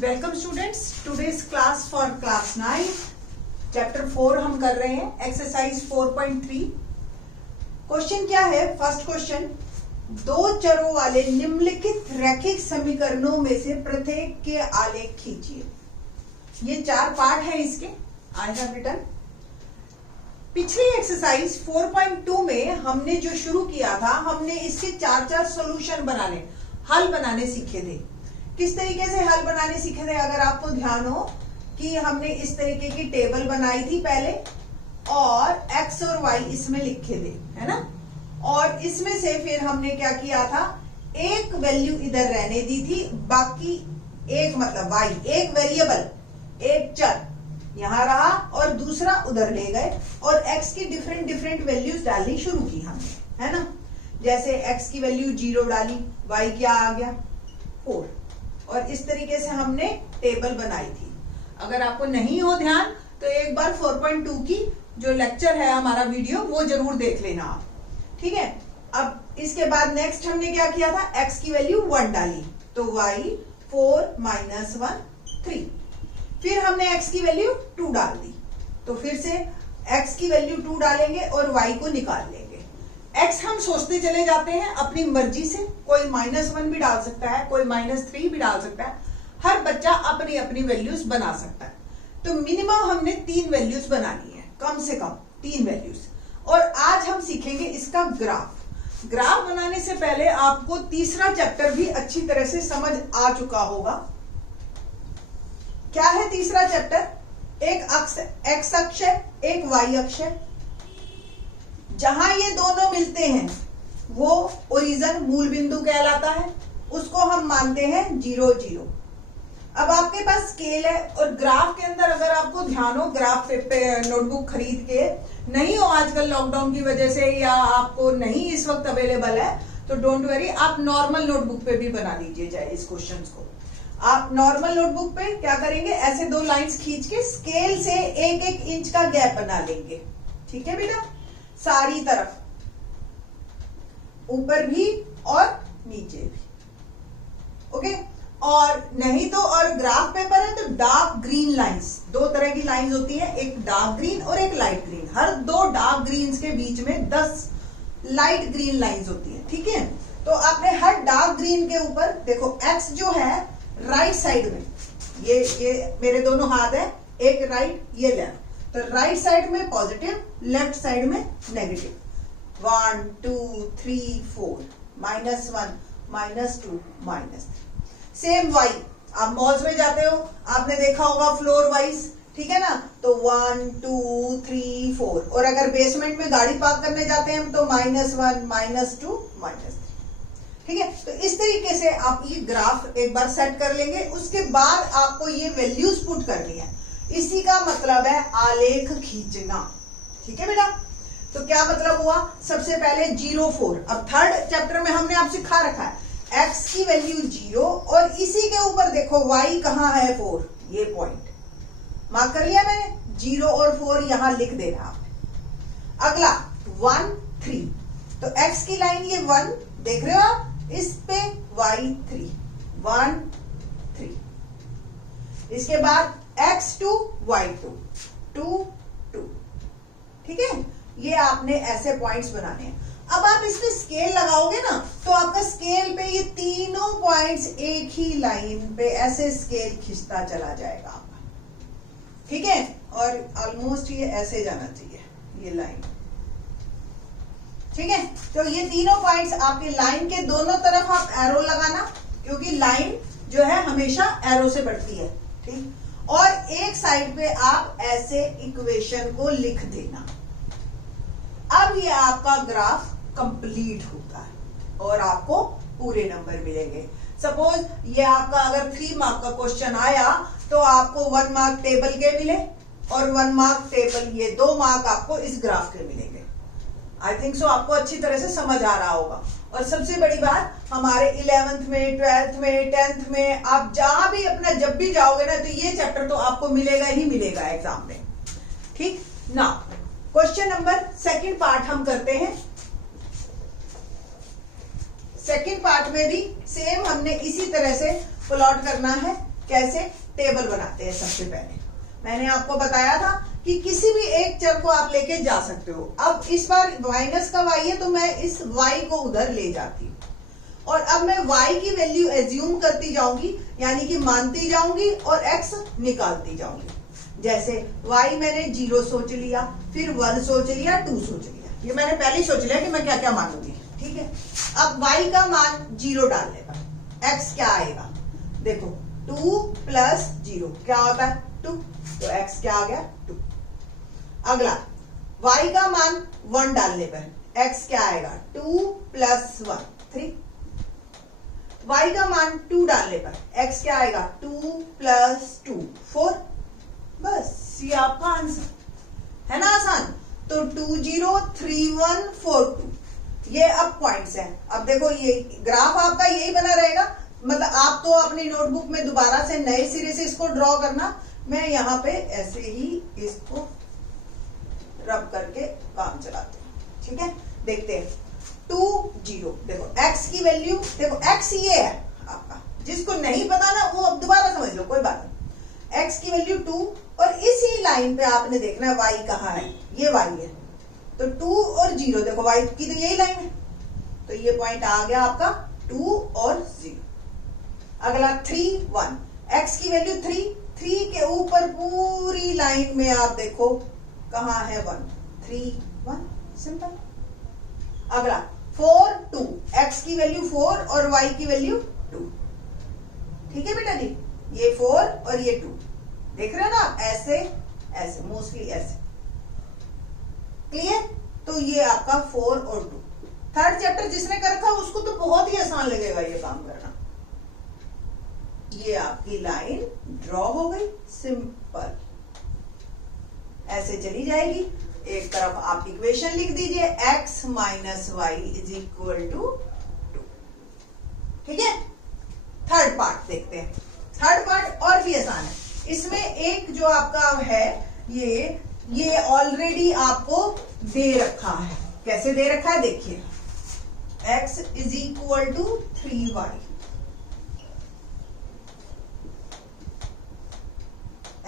Welcome students, today's class for class 9 chapter 4 हम कर रहे हैं, एक्सरसाइज 4.3। क्वेश्चन क्या है? फर्स्ट क्वेश्चन, दो चरों वाले निम्नलिखित रैखिक समीकरणों में से प्रत्येक के आलेख खींचिए। ये 4 पार्ट है इसके। I have written. पिछली एक्सरसाइज 4.2 में हमने जो शुरू किया था, हमने इसके 4 सॉल्यूशन बनाने, हल बनाने सीखे थे। किस तरीके से हल बनाने सीखे थे? अगर आपको ध्यान हो कि हमने इस तरीके की टेबल बनाई थी पहले और x और y इसमें लिखे थे, है ना। और इसमें से फिर हमने क्या किया था, एक वैल्यू इधर रहने दी थी, बाकी एक मतलब y, एक वेरिएबल, एक चर यहां रहा और दूसरा उधर ले गए और x की डिफरेंट वैल्यूज डालनी शुरू की हमने, है ना। जैसे x की वैल्यू 0 डाली, y क्या आ गया 4, और इस तरीके से हमने टेबल बनाई थी। अगर आपको नहीं हो ध्यान तो एक बार 4.2 की जो लेक्चर है हमारा वीडियो, वो जरूर देख लेना आप, ठीक है। अब इसके बाद नेक्स्ट हमने क्या किया था, x की वैल्यू 1 डाली तो y 4 - 1 3। फिर हमने x की वैल्यू 2 डाल दी तो फिर से x की वैल्यू 2 डालेंगे और y को निकाल लेंगे। x हम सोचते चले जाते हैं अपनी मर्जी से, कोई -1 भी डाल सकता है, कोई -3 भी डाल सकता है। हर बच्चा अपनी अपनी वैल्यूज बना सकता है। तो मिनिमम हमने 3 वैल्यूज बनानी है, कम से कम 3 वैल्यूज। और आज हम सीखेंगे इसका ग्राफ। ग्राफ बनाने से पहले आपको तीसरा चैप्टर भी अच्छी तरह से समझ आ चुका होगा। क्या है तीसरा चैप्टर? एक अक्ष x अक्ष है, एक y अक्ष है। जहां ये दोनों मिलते हैं वो ओरिजिन, मूल बिंदु कहलाता है। उसको हम मानते हैं 0 0। अब आपके पास स्केल है और ग्राफ के अंदर अगर आपको ध्यान हो, ग्राफ पे नोटबुक खरीद के नहीं हो आजकल लॉकडाउन की वजह से, या आपको नहीं इस वक्त अवेलेबल है, तो डोंट वरी, आप नॉर्मल नोटबुक पे भी बना लीजिए जाए इस क्वेश्चन को। आप नॉर्मल नोटबुक पे क्या करेंगे, ऐसे 2 लाइंस खींच के स्केल से 1-1 इंच का गैप बना लेंगे, ठीक है बेटा। सारी तरफ, ऊपर भी और नीचे भी, ओके। और नहीं तो, और ग्राफ पेपर है तो डार्क ग्रीन लाइंस, 2 तरह की लाइंस होती है, एक डार्क ग्रीन और एक लाइट ग्रीन। हर 2 डार्क ग्रीन्स के बीच में 10 लाइट ग्रीन लाइंस होती है, ठीक है। तो आपने हर डार्क ग्रीन के ऊपर देखो, एक्स जो है राइट साइड में, ये मेरे दोनों हाथ है, एक राइट ये लेफ्ट, तो राइट साइड में पॉजिटिव, लेफ्ट साइड में नेगेटिव। 1 2 3 4 -1 -2 -3। सेम वाई, आप मॉल्स में जाते हो, आपने देखा होगा फ्लोर वाइज, ठीक है ना। तो 1 2 3 4, और अगर बेसमेंट में गाड़ी पार्क करने जाते हैं तो -1 -2 -3, ठीक है। तो इस तरीके से आप ये ग्राफ एक बार सेट कर लेंगे। उसके बाद आपको ये वैल्यूज पुट करनी है। इसी का मतलब है आलेख खींचना, ठीक है बेटा। तो क्या मतलब हुआ, सबसे पहले 0 4। अब थर्ड चैप्टर में हमने आप सिखा रखा है x की वैल्यू 0 और इसी के ऊपर देखो y कहां है 4, ये पॉइंट मार्क कर लिया मैंने। 0 और 4 यहां लिख देना आपने। अगला 1 3, तो x की लाइन ये 1 देख रहे हो आप, इस पे y 3 1 3। इसके बाद x2 y2 2 2, ठीक है। ये आपने ऐसे पॉइंट्स बनाने हैं। अब आप इसमें स्केल लगाओगे ना, तो आपका स्केल पे ये तीनों पॉइंट्स एक ही लाइन पे ऐसे स्केल खींचता चला जाएगा आपका, ठीक है। और ऑलमोस्ट ये ऐसे जाना चाहिए, ये लाइन, ठीक है। तो ये तीनों पॉइंट्स आपके लाइन के दोनों तरफ आप एरो लगाना, क्योंकि लाइन जो है हमेशा एरो से बढ़ती है, ठीक। और एक साइड पे आप ऐसे इक्वेशन को लिख देना। अब ये आपका ग्राफ कंप्लीट होता है और आपको पूरे नंबर मिलेंगे। सपोज ये आपका अगर 3 मार्क का क्वेश्चन आया तो आपको 1 मार्क टेबल के मिले और 1 मार्क टेबल, ये 2 मार्क आपको इस ग्राफ के मिलेंगे। आई थिंक सो आपको अच्छी तरह से समझ आ रहा होगा। और सबसे बड़ी बात, हमारे 11th में, 12th में, 10th में, आप जहां भी अपना जब भी जाओगे ना, तो ये चैप्टर तो आपको मिलेगा ही मिलेगा एग्जाम में, ठीक ना। क्वेश्चन नंबर सेकंड पार्ट हम करते हैं। सेकंड पार्ट में भी सेम हमने इसी तरह से प्लॉट करना है। कैसे टेबल बनाते हैं। सबसे पहले मैंने आपको बताया था कि किसी भी एक चर को आप लेके जा सकते हो। अब इस बार माइनस का y है तो मैं इस y को उधर ले जाती हूँ और अब मैं y की वैल्यू एज्यूम करती जाऊंगी, यानी कि मानती जाऊंगी और x निकालती जाऊंगी। जैसे y मैंने 0 सोच लिया, फिर 1 सोच लिया, 2 सोच लिया, ये मैंने पहले ही सोच लिया कि मैं क्या क्या मानूंगी। ठीक है, अब y का मान 0 डालने पर x क्या आएगा, देखो 2 प्लस 0 क्या होता है 2, तो x क्या आ गया 2। अगला y का मान 1 डालने पर x क्या आएगा 2 प्लस 1 3। y का मान 2 डालने पर x क्या आएगा 2 प्लस 2 4। बस ये आपका आंसर है ना, आसान। तो 2 0 3 1 4 2 ये अब पॉइंट्स हैं। अब देखो ये ग्राफ आपका यही बना रहेगा, मतलब आप तो अपनी नोटबुक में दोबारा से नए सिरे से इसको ड्रॉ करना। मैं यहाँ पे ऐसे ही इसको रब करके काम चलाते हैं। ठीक है, देखते हैं 2 0। देखो x की वैल्यू, देखो x ये है आपका, जिसको नहीं पता ना वो अब दोबारा समझ लो, कोई बात नहीं। x की वैल्यू 2 और इसी लाइन पे आपने देखना है y कहाँ है, ये y है, तो 2 और 0, देखो y की तो यही लाइन है, तो ये पॉइंट आ गया आपका 2 और 0। अगला 3 1, x की वैल्यू 3 के ऊपर पूरी लाइन में आप देखो कहाँ है 1 3 1, सिंपल। अगला 4 2, x की वैल्यू 4 और y की वैल्यू 2। ठीक है बेटा जी, ये 4 और ये 2, देख रहे हो ना, ऐसे ऐसे मोस्टली ऐसे। क्लियर, तो ये आपका 4 और 2। थर्ड चैप्टर जिसने कर रखा उसको तो बहुत ही आसान लगेगा ये काम करना। ये आपकी लाइन ड्रॉ हो गई, सिंपल ऐसे चली जाएगी। एक तरफ आप इक्वेशन लिख दीजिए x minus Y is equal to 2। ठीक है, थर्ड पार्ट देखते हैं। थर्ड पार्ट और भी आसान है। इसमें एक जो आपका है ये ऑलरेडी आपको दे रखा है। कैसे दे रखा है देखिए, x is equal to 3y,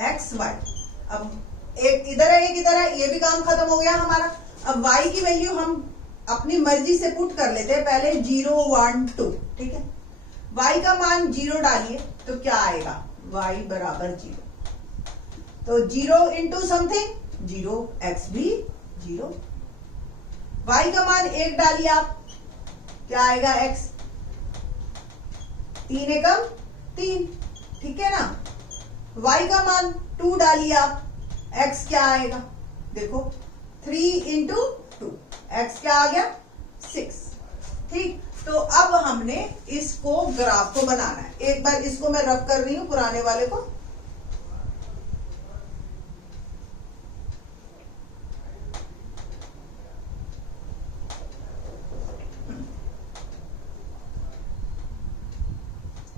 x y। अब एक इधर है एक इधर है, ये भी काम खत्म हो गया हमारा। अब y की वैल्यू हम अपनी मर्जी से पुट कर लेते हैं, पहले 0 1 2। ठीक है, y का मान 0 डालिए तो क्या आएगा, y बराबर 0, तो 0 इंटू समथिंग 0, x भी 0। y का मान 1 डालिए आप, क्या आएगा x, 3 एकम 3। ठीक है ना, y का मान 2 डालिए आप, x क्या आएगा, देखो 3 इंटू 2, x क्या आ गया 6। ठीक, तो अब हमने इसको ग्राफ को बनाना है। एक बार इसको मैं रब कर रही हूं पुराने वाले को।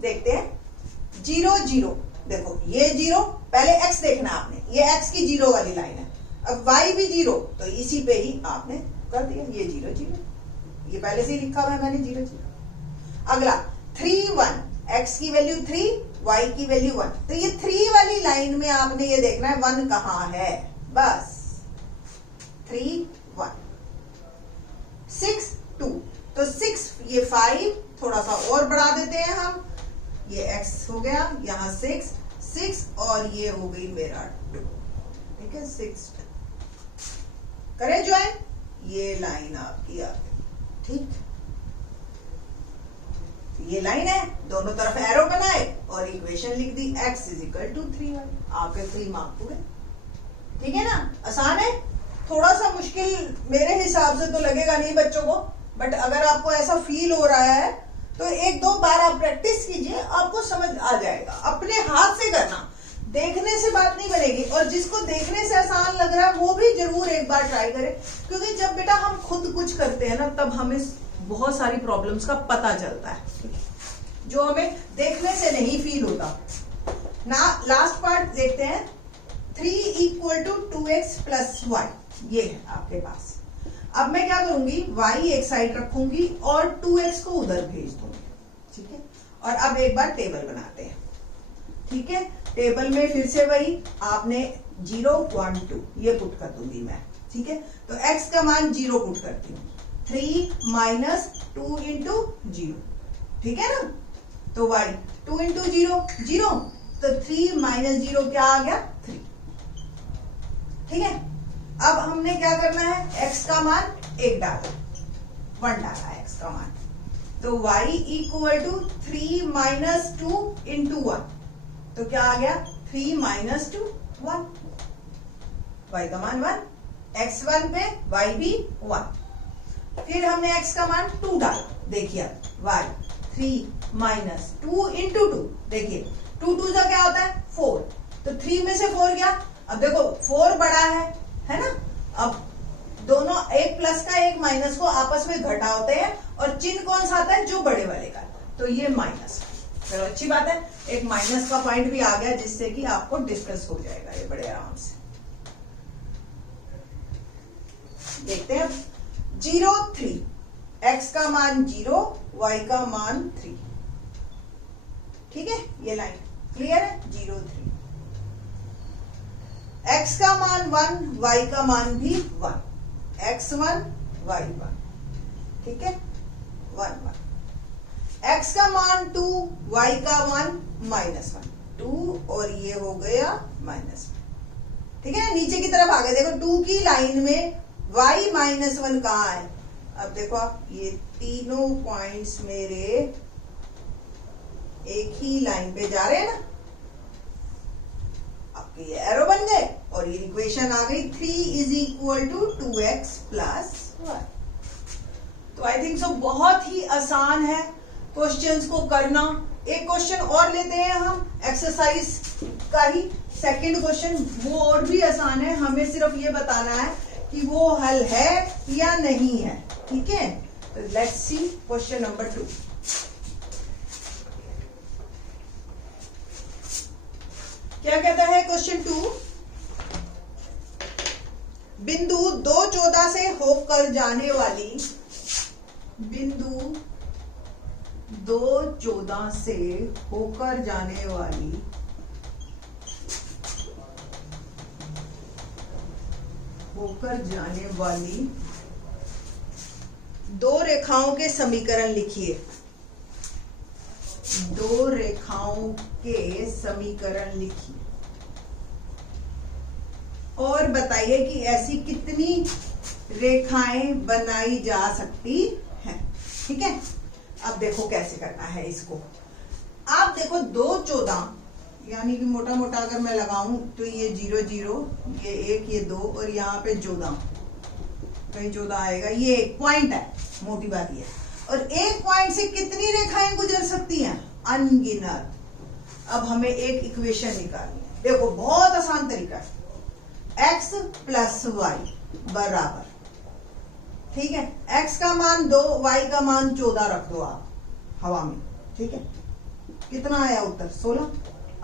देखते हैं 0 0, देखो ये 0, पहले x देखना आपने, ये x की 0 वाली लाइन है। अब y भी 0, तो इसी पे ही आपने कर दिया, ये 0 0, ये पहले से ही लिखा हुआ है मैंने 0 0। अगला 3 1, x की वैल्यू 3, y की वैल्यू 1, तो ये 3 वाली लाइन में आपने ये देखना है 1 कहां है, बस 3 1। 6 2, तो 6 ये 5, थोड़ा सा और बढ़ा देते हैं हम, ये x हो गया यहां 6 6 और ये हो गई मेरा 2। ठीक है, 6 करें ज्वाइन, ये लाइन आपकी आ गई। ठीक, ये लाइन है, दोनों तरफ एरो बनाए और इक्वेशन लिख दी, x is equal to 3y, आपके 3 मार्क पूरे। ठीक है ना, आसान है। थोड़ा सा मुश्किल मेरे हिसाब से तो लगेगा नहीं बच्चों को, बट अगर आपको ऐसा फील हो रहा है तो 1-2 बार आप प्रैक्टिस कीजिए, आपको समझ आ जाएगा। अपने हाथ से करना, देखने से बात नहीं बनेगी। और जिसको देखने से आसान लग रहा है वो भी जरूर एक बार ट्राई करें, क्योंकि जब बेटा हम खुद कुछ करते हैं ना तब हमें बहुत सारी प्रॉब्लम्स का पता चलता है, जो हमें देखने से नहीं फील होता ना। लास्ट पार्ट देखते हैं, 3 equal to 2x plus y, ये है आपके पास। अब मैं क्या करूंगी, y एक साइड रखूंगी और 2x को उधर भेज दूंगी। ठीक है, और अब एक बार टेबल बनाते हैं। ठीक है, टेबल में फिर से वही आपने 0 1 2 ये पुट कर दूंगी मैं, ठीक है। तो x का मान 0 पुट करती हूँ, 3 माइनस 2 इंटू 0, ठीक है ना। तो y 2 इंटू 0 0, तो 3 माइनस 0 क्या आ गया 3, ठीक है। अब हमने क्या करना है, x का मान 1 डाला, 1 डाला x का मान, तो y equal to 3 minus 2 into 1, तो क्या आ गया 3 माइनस 2 1, y का मान 1, x1 पे y भी 1। फिर हमने x का मान 2 डाला, देखिए y 3 माइनस 2 इंटू 2, देखिए 2 2 का क्या होता है 4, तो 3 में से 4 गया। अब देखो 4 बड़ा है ना। अब दोनों एक प्लस का एक माइनस को आपस में घटा होते हैं, और चिन्ह कौन सा आता है, जो बड़े वाले का, तो ये माइनस। चलो अच्छी बात है, एक माइनस का पॉइंट भी आ गया, जिससे कि आपको डिस्कस हो जाएगा ये बड़े आराम से। देखते हैं 0 3, x का मान 0, y का मान 3, ठीक है, ये लाइन क्लियर है। 0 3, x का मान 1, y का मान भी 1, x1 y1, ठीक है 1 1, x का मान 2, y का मान -1 2, और ये हो गया -1, ठीक है। नीचे की तरफ आ गए, देखो 2 की लाइन में y -1 कहाँ है। अब देखो आप, ये तीनों पॉइंट्स मेरे एक ही लाइन पे जा रहे हैं ना, आपके ये एरो बन गए, और ये इक्वेशन आ गई 3 is equal to 2x plus 1। तो आई थिंक सो बहुत ही आसान है क्वेश्चंस को करना। एक क्वेश्चन और लेते हैं हम एक्सरसाइज का ही सेकंड क्वेश्चन, वो और भी आसान है, हमें सिर्फ ये बताना है कि वो हल है या नहीं है, ठीक है। तो लेट्स सी क्वेश्चन नंबर 2। क्या कहता है क्वेश्चन 2, बिंदु 2 14 से होकर जाने वाली, बिंदु 2 14 से होकर जाने वाली दो रेखाओं के समीकरण लिखिए। 2 रेखाओं के समीकरण लिखिए और बताइए कि ऐसी कितनी रेखाएं बनाई जा सकती हैं, ठीक है। अब देखो कैसे करना है इसको। आप देखो 2 14, यानी कि मोटा मोटा अगर मैं लगाऊं तो ये 0 0, ये 1, ये 2, और यहाँ पे 14, कहीं 14 आएगा, ये एक पॉइंट है, मोटी बात ये। और एक पॉइंट से कितनी रेखाएं गुजर सकती हैं, अनगिनत। अब हमें एक इक्वेशन निकालनी है, देखो बहुत आसान तरीका है, x प्लस वाई बराबर, ठीक है, x का मान 2, y का मान 14 रख दो आप हवा में, ठीक है। कितना आया उत्तर 16।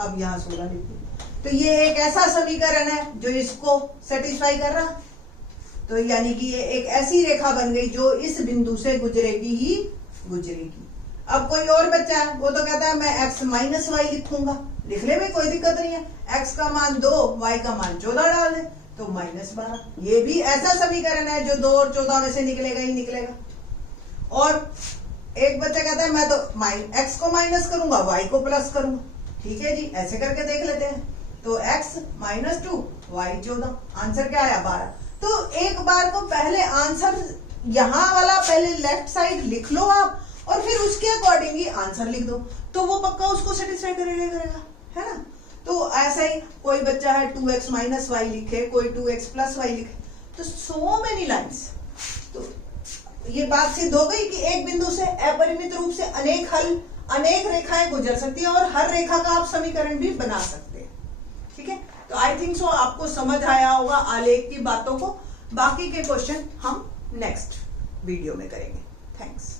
अब यहाँ 16 लिख दो। तो ये एक ऐसा समीकरण है जो इसको सेटिस्फाई कर रहा, तो यानी कि ये एक ऐसी रेखा बन गई जो इस बिंदु से गुजरेगी ही गुजरेगी। अब कोई और बच्चा है, वो तो कहता है मैं x माइनस वाई लिखूंगा, लिखने में कोई दिक्कत नहीं है, x का मान 2, y का मान 14 डाल दे तो -12। ये भी ऐसा समीकरण है जो 2 और 14 में से निकलेगा ही निकलेगा। और एक बच्चा कहता है मैं तो x को माइनस करूंगा, y को प्लस करूंगा, ठीक है जी, ऐसे करके देख लेते हैं। तो x -2, y 14, आंसर क्या आया 12। तो एक बार को पहले आंसर यहां वाला पहले लेफ्ट साइड लिख लो आप, और फिर उसके अकॉर्डिंग ही आंसर लिख दो, तो वो पक्का उसको सेटिस्फाई करेगा, है ना। तो ऐसा ही कोई बच्चा है 2x माइनस वाई लिखे, कोई 2x प्लस वाई लिखे, तो सो मेनी लाइन्स। तो ये बात सिद्ध हो गई कि एक बिंदु से अपरिमित रूप से अनेक रेखाएं गुजर सकती है, और हर रेखा का आप समीकरण भी बना सकते हैं, ठीक है। तो आई थिंक सो आपको समझ आया होगा आलेख की बातों को। बाकी के क्वेश्चन हम नेक्स्ट वीडियो में करेंगे। थैंक्स।